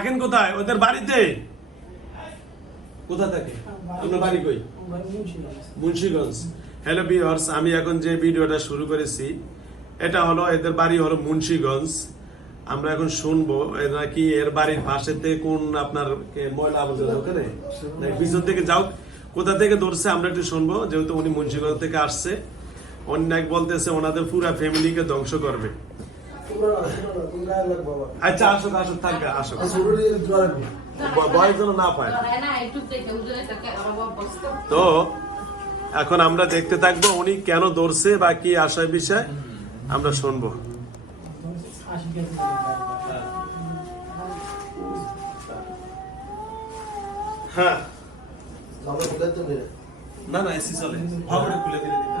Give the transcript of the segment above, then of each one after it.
থাকেন কোথায়? ওদের বাড়িতে? কোথা থাকে? আপনার বাড়ি কই? মুন্সিগঞ্জ। হ্যালো বিহার্স আমি এখন যে ভিডিওটা শুরু করেছি, এটা হলো এদের বাড়ি হলো মুন্সিগঞ্জ। আমরা এখন শুনব, এরা কি এর বাড়ির পাশেতে কোন আপনার ময়লা আবর্জনা পিছন থেকে যাও। কোথা থেকে ধরছে আমরা একটু শুনব, যেহেতু উনি মুন্সিগঞ্জ থেকে আসছে। অন্য এক বলতেছে, ওনাদের পুরা ফ্যামিলিকে ধ্বংস করবে। আচ্ছা আসো আসো থাকবে আসো। বয়স যেন না পায়। তো এখন আমরা দেখতে থাকব উনি কেন ধরছে বা কি আশয় বিষয়। আমরা শুনব। হ্যাঁ। না না এসি চলে। ভাবড়ে খুলে দিলে দিবে।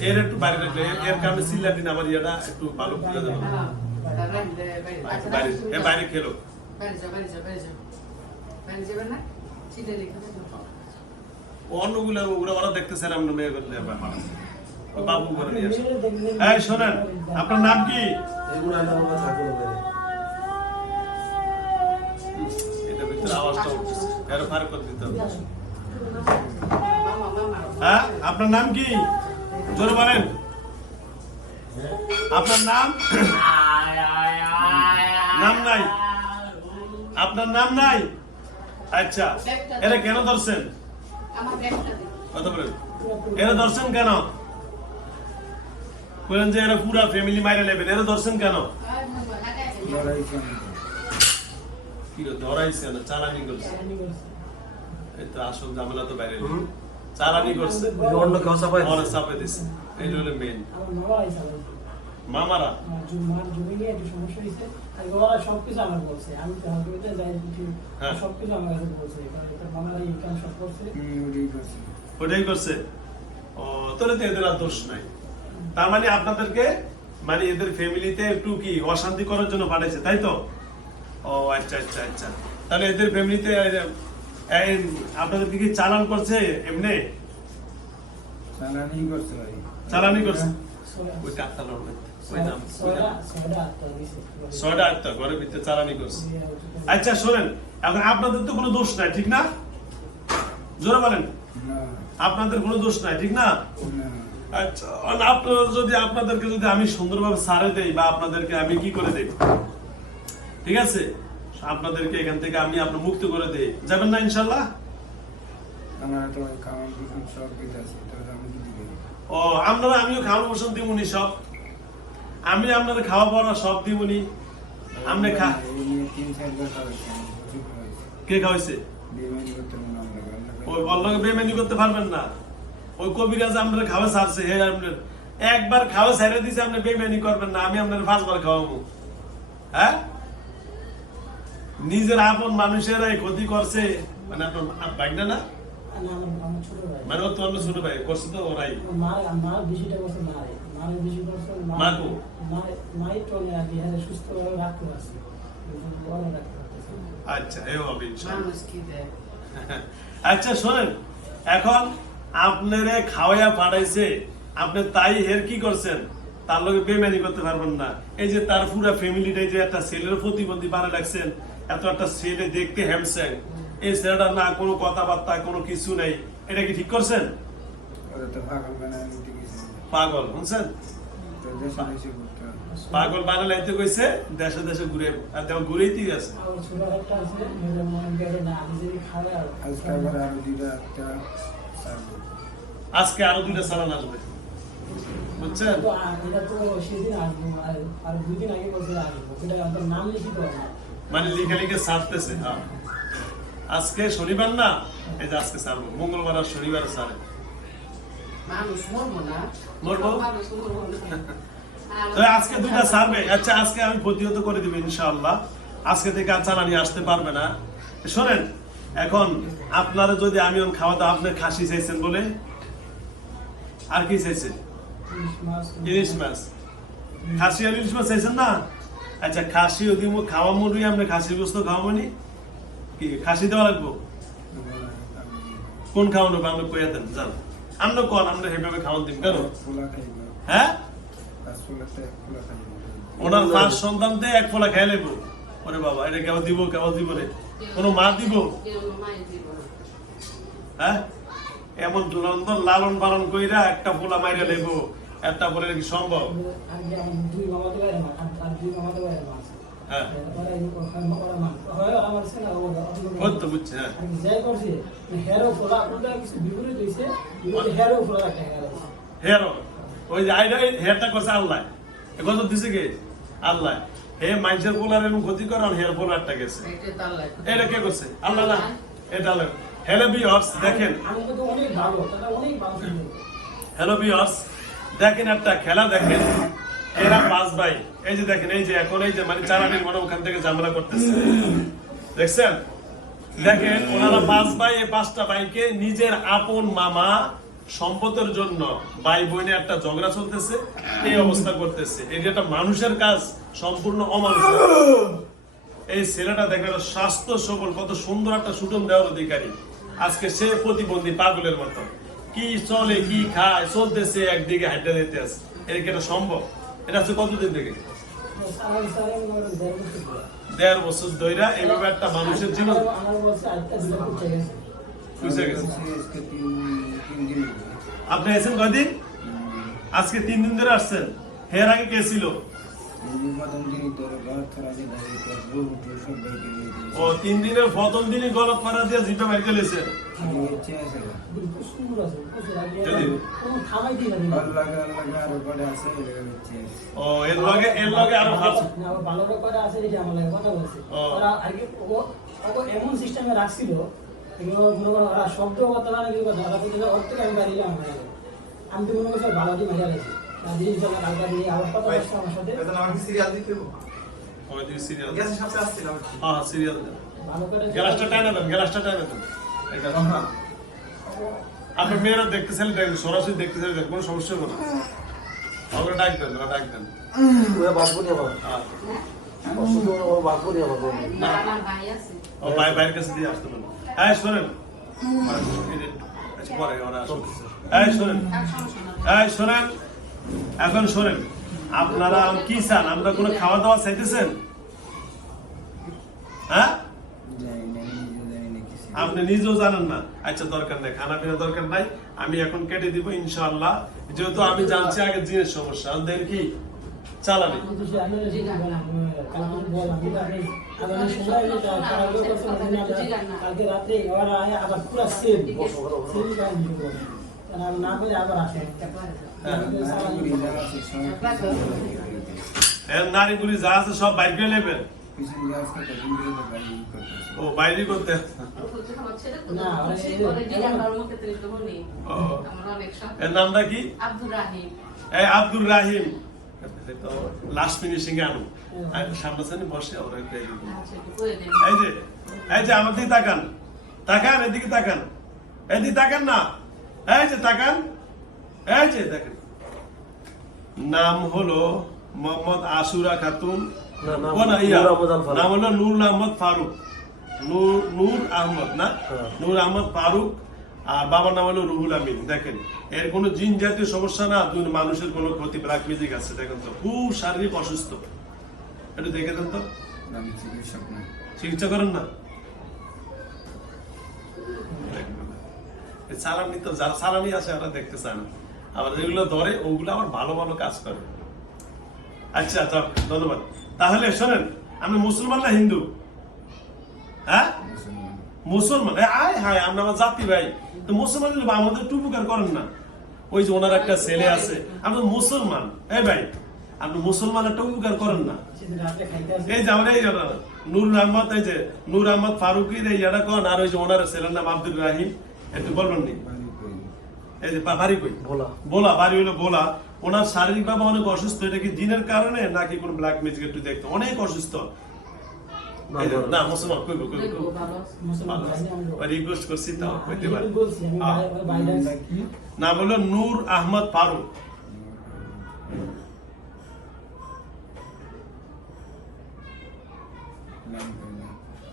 এর একটু বাইরে রাখলে এর- এর কারণে সিল্লাটিন আমার ইয়াটা একটু ভালো খুলে দেবো। বাইরে এ বাইরে। খেলো। অন্যগুলো ওরা ওরা দেখতেছে আমরা মেয়ে করলে। বাবু করে নিয়ে আসে। এই শোনেন আপনার নাম কি? এটা ভিতরে আওয়াজটা উঠছে। এর ফার করে দিতে হবে? হ্যাঁ আপনার নাম কি? জোরে বলেন। আপনার নাম? নাম নাই। আপনার নাম নাই? আচ্ছা এরা কেন ধরছেন? এরা ধরছেন কেন? যে এরা পুরা ফ্যামিলি মাইরে নেবেন। এরা ধরছেন কেন? ধরাইছে না, চালানি করছে। এই তো আসল ঝামেলা তো বাইরে। চালানি করছে। অন্য কেউ চাপায় দিছে। অনেক চাপে দিছে। এইটা হলো মেন মামারা? সবকিছু আমার বলছে। আমি তো হসপিটালে যাই হ্যাঁ। সবকিছু আমার কাছে বলছে। মামারা ইনকাম সব করছে। ওটাই করছে। ও তাহলে তো এদের আর দোষ নাই। তার মানে আপনাদেরকে মানে এদের ফ্যামিলিতে একটু কি অশান্তি করার জন্য পাঠাইছে তাই তো? ও আচ্ছা আচ্ছা আচ্ছা। তাহলে এদের ফ্যামিলিতে আপনাদেরকে কি চালান করছে এমনি? চালানি করছে ওই ওই ওই নাম। ছয়টা ঘরের ভিতরে চালানি করছে। আচ্ছা শোনেন এখন আপনাদের তো কোনো দোষ নাই ঠিক না? জোরে বলেন। আপনাদের কোনো দোষ নাই ঠিক না? আচ্ছা আপনারা যদি আপনাদেরকে যদি আমি সুন্দরভাবে সারে দেই বা আপনাদেরকে আমি কি করে দেই ঠিক আছে? আপনাদেরকে এখান থেকে আমি আপনার মুক্ত করে দিই। যাবেন না ইনশাল্লাহ ও আপনারা আমিও খাওয়ানো বসন দিমুনি সব। আমি আপনাদের খাওয়া পড়া সব দিমুনি। আপনি খা কে খাওয়াইছে? ওই অল্লকে বেমানি করতে পারবেন না। ওই কবিরাজ আপনার খাওয়া ছাড়ছে হে আপনার। একবার খাওয়া ছেড়ে দিছে আপনি বেমানি করবেন না আমি আপনার পাঁচবার খাওয়াবো। হ্যাঁ? নিজের আপন মানুষেরাই ক্ষতি করছে। মানে আপনার বাইকটা না ভাই। মানে ও তো ছোট ভাই করছে তো ওরাই। হ্যাঁ আচ্ছা এও হবে আচ্ছা শোনেন এখন আপনারে খাওয়াইয়া পাঠাইছে আপনি তাই হের কি করছেন? তার লগে বেমানি করতে পারবেন না। এই যে তার পুরা ফ্যামিলিটাই যে একটা ছেলের প্রতিবন্ধী বানা রাখছেন এত একটা ছেলে দেখতে হ্যামস্যাং এই ছেলেটার না কোনো কথাবার্তা কোনো কিছু নেই। এটা কি ঠিক করছেন? পাগল বুঝছেন পাগল বানালে এতে কইছে দেশে দেশে ঘুরে আর তেমন ঘুরেই আছে। মনে আজকে আরও দুইটা চালান আসবে। বুঝছেন? আর আর দুই দিন আগে বলছে আসব। নাম লিখিত মানে লিখে লিখে ছাড়তেছে হ্যাঁ। আজকে শনিবার না? এই যে আজকে ছাড়বো মঙ্গলবার আর শনিবার ছাড়ে মরবো তো আজকে দুইটা ছাড়বে আচ্ছা আজকে আমি প্রতিহত করে দিব ইনশাআল্লাহ। আজকে থেকে আর চালানি আসতে পারবে না। শোনেন এখন আপনারা যদি আমি খাওয়া দাওয়া আপনি খাসি চাইছেন বলে? আর কি চাইছেন? ইলিশ মাছ। খাসি আর ইলিশ মাছ চাইছেন না? আচ্ছা খাসি যদি খাওয়া মরি আপনি খাসি গোস্ত খাওয়াবনি কি খাসি দেওয়া লাগবো? কোন খাওয়ানো আপনি কইয়া দেন জান আমরা কোন আমরা সেভাবে খাওয়ান দিন কেন? হ্যাঁ? ওনার পাঁচ সন্তান দিয়ে এক ফোলা খেয়ে নেব ওরে বাবা এটা কেমন দিব কেমন দিব রে। কোনো মা দিব? কেউ হ্যাঁ? এমন লন্দন লালন পালন কইরা একটা ফোলা মাইরা নেব একটা বলে কি সম্ভব? হ্যাঁ। হয়। করছে হেরো ওই যে আইডা হেয়ারটা আল্লাহ। দিছে কে? আল্লাহ। হে পোলার ক্ষতি হেয়ার পোলারটা গেছে। এটা তার লাগে এটা কে করছে? আল্লাহ না। এটা আল্লাহ। হ্যালো বিয়ার্স দেখেন। হ্যালো বিয়ার্স দেখেন একটা খেলা দেখেন। এরা পাঁচ ভাই। এই যে দেখেন, এই যে এখন এই যে মানে চারানি মনে ওখান থেকে ঝামেলা করতেছে। দেখছেন? দেখেন, ওনারা পাঁচ ভাই, এই পাঁচটা ভাইকে নিজের আপন মামা সম্পদের জন্য ভাই বোনে একটা ঝগড়া চলতেছে, এই অবস্থা করতেছে। এটা একটা মানুষের কাজ, সম্পূর্ণ অমানুষ। এই ছেলেটা দেখেন, স্বাস্থ্য সবল, কত সুন্দর একটা সুটম দেওয়ার অধিকারী। আজকে সে প্রতিবন্ধী পাগলের মতো। কি চলে, কি খায়, চলতেছে, একদিকে হাইটা দিতে আছে এটা কি এটা সম্ভব? এটা হচ্ছে কতদিন থেকে? দেড় বছর ধরে। এইভাবে একটা মানুষের জীবন গেছে। আপনি এসেছেন কয়দিন? আজকে তিন দিন ধরে আসছেন। হের আগে কে ছিল? ও তিন দিনের প্রথম দিনই গলত মারা দিয়ে জিপে বাইর গেলেছে খুব সুন্দর আছে প্রচুর আগে যদি। কোনো থামাই দিই না দিলে। ও এর লগে এর লগে আরও ভালো না, ও ভালো ব্যাপারে আছে এই আমার লাগে কথা বলছে ওরা আগে ও- ও এমন সিস্টেমে রাখছিল ওরা শব্দ কথা না কি কথা ওরা বলছে ওর আমি আমি তো মনে করছি ভালো দিয়ে মারিয়া গেছি বলছে আমার সাথে। ওই হ্যাঁ সিরিয়াল ভালো করে গ্যালাসটা টাইনা দেন গ্যালাসটা দেন। এটা আপনার মেয়েরা দেখতে চাইলে দেখেন সরাসরি দেখতে চাইলে দেখেন কোনো সমস্যা হবে না। ওকে ডাক দেন ওরা ডাক দেন। হ্যাঁ। না আমার ভাই আছে। ও ভাই ভাইয়ের কাছে দিয়ে আসতে পারেন হ্যাঁ শোনেন। এই যে, আচ্ছা, পরে ওরা হ্যাঁ শোনেন। হ্যাঁ শোনেন। এখন শোনেন, আপনারা কি চান? আমরা কোনো খাওয়া দাওয়া চাইতেছেন? হ্যাঁ? আপনি নিজেও জানেন না। আচ্ছা দরকার নাই খানা পিনা দরকার নাই। আমি এখন কেটে দিব, ইনশাআল্লাহ। যেহেতু আমি জানছি আগে জিনের সমস্যা দেন কি? চালানি না করে আবার আসে। নারীগুলি যা আছে সব বাইর করে নেবেন। ও বাইরে করতে। এর নামটা কি? আব্দুর রাহিম। লাস্ট ফিনিশিং আনো। সামনাসামনি বসে ওরা দিন। আচ্ছা। এই যে এই যে আমার দিকে তাকান। তাকান এদিকে তাকান। এদিকে তাকান না। এই যে তাকান এই যে দেখেন। নাম হলো মোহাম্মদ আশুরা খাতুন নাম ইয়া, হলো নূর আহমদ ফারুক। নূর নূর আহমদ না? হ্যাঁ। নূর আহমদ ফারুক আর বাবার নাম হলো রুহুল আমিন। দেখেন এর কোনো জিন জাতীয় সমস্যা না দুই মানুষের কোনো ক্ষতি মিউজিক আছে। দেখেন তো খুব শারীরিক অসুস্থ। একটু দেখে দেন তো। চিকিৎসা করেন না? সালামি তো যারা সালামি আছে ওরা দেখতে চায় না আবার যেগুলো ধরে, ওগুলো আবার ভালো ভালো কাজ করে। আচ্ছা আচ্ছা ধন্যবাদ। তাহলে শোনেন আমি মুসলমান না হিন্দু? হ্যাঁ? মুসলমান। আয় হায়, আমরা আমার জাতি ভাই। তো মুসলমান আমাদের একটু উপকার করেন না। ওই যে ওনার একটা ছেলে আছে, আমরা মুসলমান। এই ভাই, আপনি মুসলমান একটা উপকার করেন না। এই যে আমরা এই নূর আহমদ এই যে নূর আহমদ ফারুকির এই এটা কন আর ওই যে ওনার ছেলের নাম আব্দুল রাহিম। একটু বলবেন নি? এই যে বাড়ি কই? ভোলা। বোলা বাড়ি হলো বোলা ওনার শারীরিক অনেক অসুস্থ এটা কি দিনের কারণে নাকি কোন ব্ল্যাক ম্যাজিক একটু দেখতে? অনেক অসুস্থ। না মুসলমান কইব কইব দেখব, কইব ভালো। আছে। মুসলমান ভাই আমি রিকোয়েস্ট করছি তো কইতে পারি। আমি বলছি আমি আহ, বাইরে- বাইরে আছি। নাম হলো নূর আহমদ ফারুক।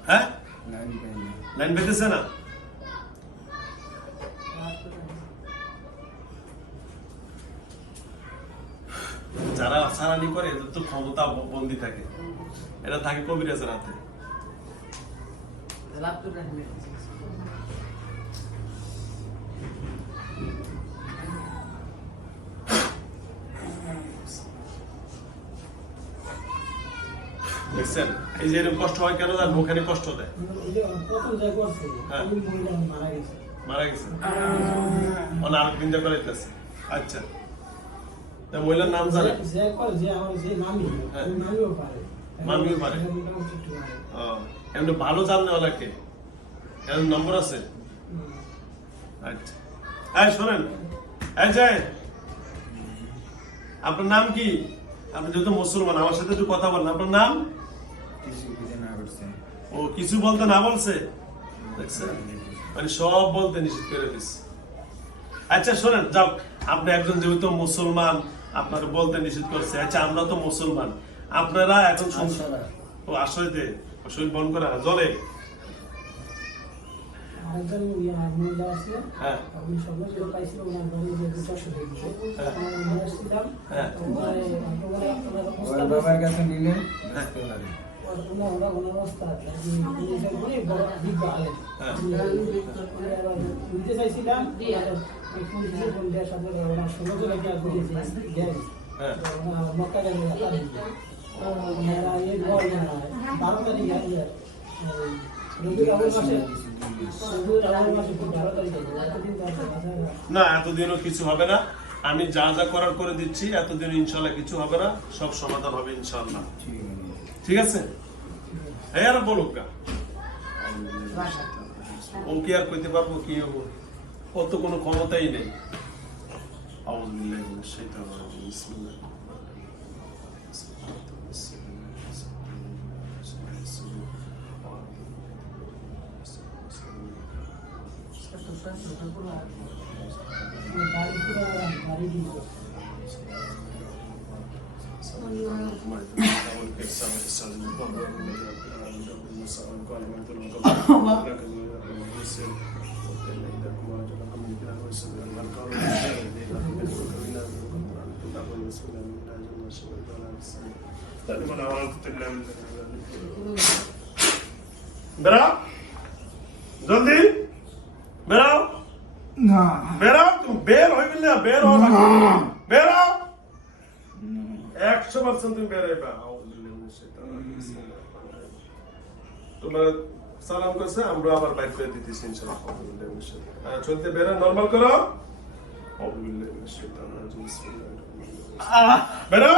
হ্যাঁ? লাইন পেতেছে না? যারা সারানি করে এদের তো ক্ষমতা বন্দী থাকে। এটা থাকে কবিরাজের হাতে দেখছেন? এই যে এরকম কষ্ট হয় কেন তার মুখে কষ্ট দেয়। হ্যাঁ। মারা গেছে। মারা গেছে অন আর বিন্দা আচ্ছা। তা মহিলার নাম জানে? যে- যে করে যে আমার যে মামি হ্যাঁ। মামিও পারে। মামিও পারে? এমনি ভালো জানলে ওলাকে এর নম্বর আছে? আচ্ছা। এই শোনেন। এই যে আপনার নাম কি? আপনি যেহেতু মুসলমান আমার সাথে একটু কথা বলেন। আপনার নাম? ও কিছু বলতে না বলছে? মানে সব বলতে নিষেধ করে দিচ্ছে আচ্ছা শোনেন যাও আপনি একজন যেহেতু মুসলমান আপনার বলতে নিষেধ করছে। আচ্ছা আমরা তো মুসলমান। আপনারা এখন ও আসলে শরীর বন করা জলে আমি সবাই পাইছিলাম হ্যাঁ। চাইছিলাম বারো তারিখ না এতদিনও কিছু হবে না। আমি যা যা করার করে দিচ্ছি এতদিন ইনশাল্লাহ কিছু হবে না সব সমাধান হবে ইনশাল্লাহ। ঠিক আছে। হ্যাঁ আর বলুক গা। ও কি আর কইতে পারব কি হব? ও তো কোনো ক্ষমতাই নেই। আউযু বিল্লাহি মিনাশ শাইতানির রাজিম বিসমিল্লাহির বাড়ি পুরো বাড়ি দিয়ে বেরাও জলদি বেরাও না বেরাও তুমি বের হয়ে গেলে বের হও বেরাও একশো পার্সেন্ট তুমি বের হইবা তোমার সালাম করছে আমরা আবার বাইর করে দিতেছি ইনশাআল্লাহ আহ, চলতে বেরো নরমাল করো আউযু বিল্লাহি মিনাশ শাইতানির রাজিম বিসমিল্লাহির রহমানির রহিম। বেরো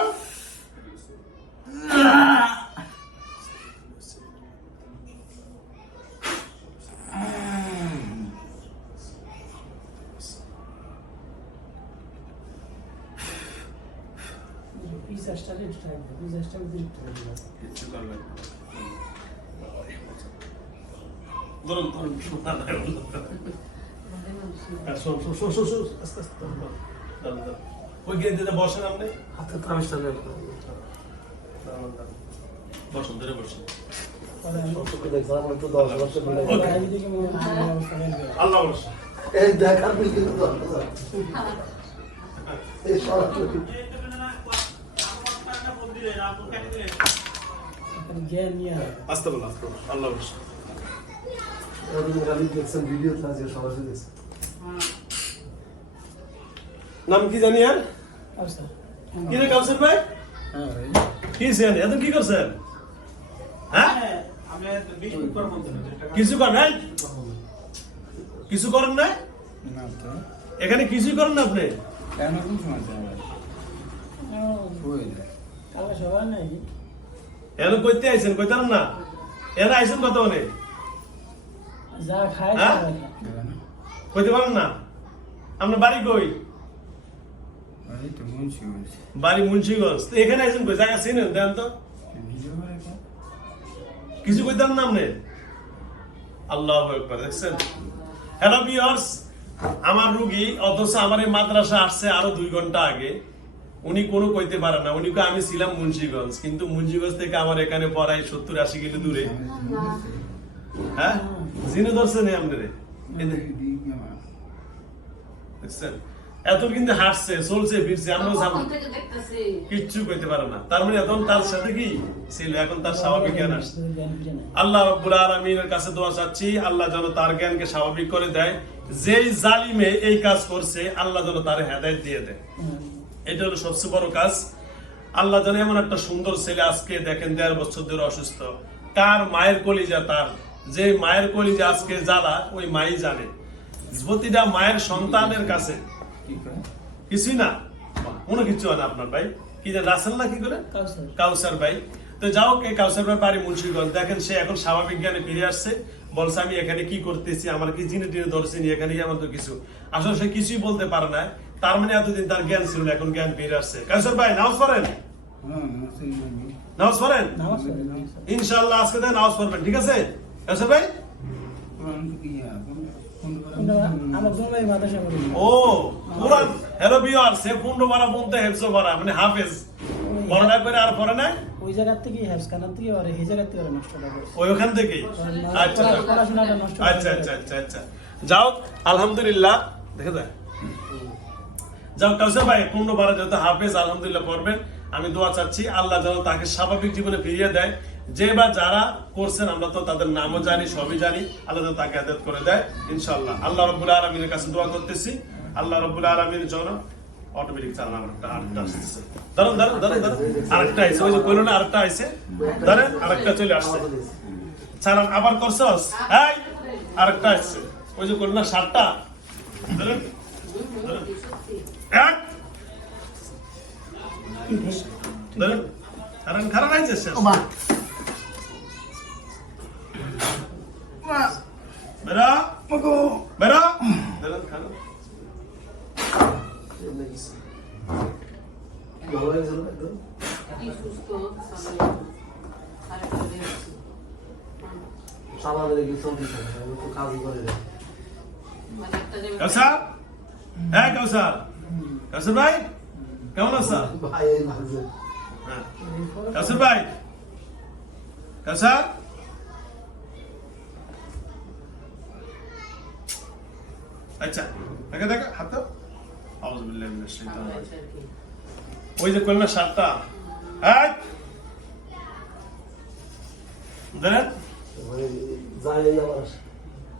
পিস ধরুন ধরুন না, না, হ্যাঁ, শোন, শোন, শোন, শোন, শোন, আস্তে আস্তে ধরুন, ধরুন, ধরুন, ধরুন। ওই গিয়ে দিতে বসেন আপনি হাতে তামিশটা দেন দাঁড়ান, দাঁড়ান। বসুন ধরে বসুন পরে আমি ওকে। বাইরে থেকে মনে হয় আমার নাম কি জানি আর? কি রে কাউসার ভাই? হ্যাঁ কি সেন এত কি করছেন? হ্যাঁ? কিছু করেন কিছু করেন না এখানে কিছুই করেন না আপনি? এন কইতে আইছেন কইতাম না। এন আইছেন কত অনেক যা খায় হ্যাঁ? কইতে পারেন না? বাড়ি কই? বাড়ি মুন্সিগঞ্জ। তো এখানে আইছেন কই? জায়গা চিনেন দেন তো। কিছু কইতাম না আপনি? আল্লাহ একবার দেখছেন? হ্যালো ভিউয়ার্স আমার রুগী অথচ আমার এই মাদ্রাসা আসছে আরও দুই ঘণ্টা আগে। উনি কোনো কইতে পারে না। উনি আমি ছিলাম মুন্সিগঞ্জ কিন্তু মুন্সিগঞ্জ থেকে আমার এখানে পড়াই সত্তর আশি কিলো দূরে। হ্যাঁ? জিনে ধরছে নেই আপনারে দেখছেন? এত কিন্তু হাঁটছে চলছে ফিরছে আমরা তখন কিচ্ছু করতে পারে না। তার মানে এখন তার সাথে কি? ছিল এখন তার স্বাভাবিক জ্ঞান আসছে। আল্লাহ রব্বুল আলমিনের কাছে দোয়া চাচ্ছি আল্লাহ যেন তার জ্ঞানকে স্বাভাবিক করে দেয়। যেই জালিমে এই কাজ করছে আল্লাহ যেন তার হেদায়ত দিয়ে দেয়। এটা হলো সবচেয়ে বড় কাজ। আল্লাহ যেন এমন একটা সুন্দর ছেলে আজকে দেখেন দেড় বছর ধরে অসুস্থ। কার মায়ের কলিজা তার। যে মায়ের কলিজা আজকে জ্বালা ওই মাই জানে। প্রতিটা মায়ের সন্তানের কাছে। কিছুই না। কোনো কিছু হয় না আপনার ভাই। কি যে রাসেল না কি করে? কাউসার। কাউসার ভাই। তো যাও কে কাউসার ভাই বাড়ি মুন্সিগঞ্জ। দেখেন সে এখন স্বাভাবিক জ্ঞানে ফিরে আসছে। বলছে আমি এখানে কি করতেছি? আমার কি জিনে টিনে ধরছি নি? এখানে আমার তো কিছু? আসলে সে কিছুই বলতে পারে না। তার মানে এতদিন তার জ্ঞান ছিল এখন জ্ঞান ফিরে আসছে। কাউসার ভাই নামাজ পড়েন? হ্যাঁ নামাজ পড়েন? পড়ে। ইনশাআল্লাহ আজকে থেকে নামাজ পড়বেন ঠিক আছে? ভাই? ও কোরআন হ্যালো সে বলতে হেফজো মানে হাফেজ। পড়াটা করে আর পড়ে না ওই থেকে থেকে আর এই থেকে থেকেই? আচ্ছা পড়াশোনাটা নষ্ট আচ্ছা আচ্ছা আচ্ছা আচ্ছা। যাও আলহামদুলিল্লাহ। দেখা যায় যাও কাউসার ভাই পূর্ণ বারা যত হাফেজ আলহামদুলিল্লাহ পড়বেন। আমি দোয়া চাচ্ছি আল্লাহ যেন তাকে স্বাভাবিক জীবনে ফিরিয়ে দেয়। যে বা যারা করছেন, আমরা তো তাদের নামও জানি, সবই জানি। আল্লাহ তাকে আদাত করে দেয়, ইনশাআল্লাহ। আল্লাহ রব্বুল আলমিনের কাছে দোয়া করতেছি। আল্লাহ রব্বুল আলমিনের জন্য অটোমেটিক আরেকটা আসতেছে। ধরুন ধরুন ধরুন ধরুন। আরেকটা আইছে, ওই যে না, আরেকটা আইছে। ধরেন, আরেকটা চলে আসছে। চালান আবার করছস এই, আরেকটা আসছে। ওই যে না, সাতটা। ধরেন। এক। ধরেন কারণ খারাপ বেরা বেরা ধরেন খারাপ ভালো লাগছিল না একদম? কি সুস্থ সামনে আরেকটা দেখছি সালাদে দেখি চলতে থাকে আমি তো কাজই করে দেয় মানে একটা যে কাউসার হ্যাঁ কাউসার কাউসার ভাই কেমন আছো কাউসার ভাই কাউসার আচ্ছা দেখা দেখা হাত দাও। মিনাশ শাইতানির রাজিম। ওই যে করল সাতটা হ্যাঁ? দেন।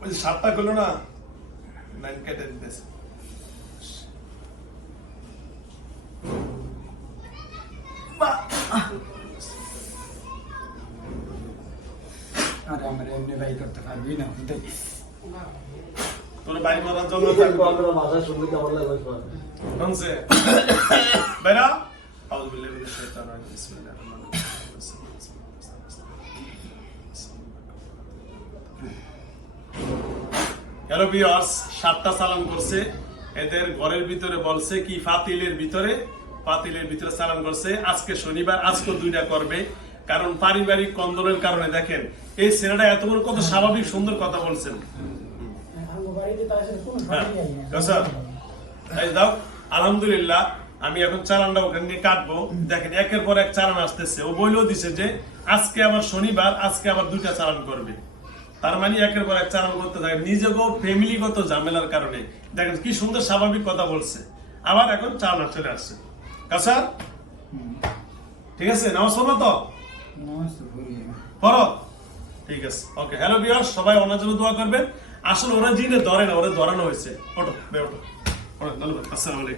ওই সাতটা করল না নাইন কেটে দিতেছে। আরে আমার এমনি বাই করতে পারবি না। তোর বাড়ি মারার জন্য ভাষা শুনলে কেমন লাগবে শুনছে? বেরা আউযু বিল্লাহি মিনাশ শাইতানির রাজিম। বিসমিল্লাহির রহমানির রহিম। হ্যালো ভিউয়ার্স সাতটা সালাম করছে। এদের ঘরের ভিতরে বলছে কি ফাতিলের ভিতরে? পাতিলের ভিতরে সালাম করছে। আজকে শনিবার আজকে দুইটা করবে। কারণ পারিবারিক কন্দলের কারণে দেখেন এই ছেলেটা এত বড় কত স্বাভাবিক সুন্দর কথা বলছেন। দাও আলহামদুলিল্লাহ আমি এখন চালানটা ওখানে কাটবো। দেখেন একের পর এক চালান আসতেছে। ও দিছে যে আজকে আবার শনিবার আজকে আবার দুইটা চালান করবে। তার মানে একের পর এক চালান করতে থাকে। নিজেকেও ফ্যামিলিগত ঝামেলার কারণে। দেখেন কি সুন্দর স্বাভাবিক কথা বলছে। আবার এখন চালান চলে আসছে। কাসার ঠিক আছে পড়ব তো? ঠিক আছে। ওকে হ্যালো বিয়ার সবাই ওনার জন্য দোয়া করবেন। আসলে ওরা জিনে ধরে না ওরা ধরানো হয়েছে। ওটো বে ওটো ধন্যবাদ আসসালামু আলাইকুম।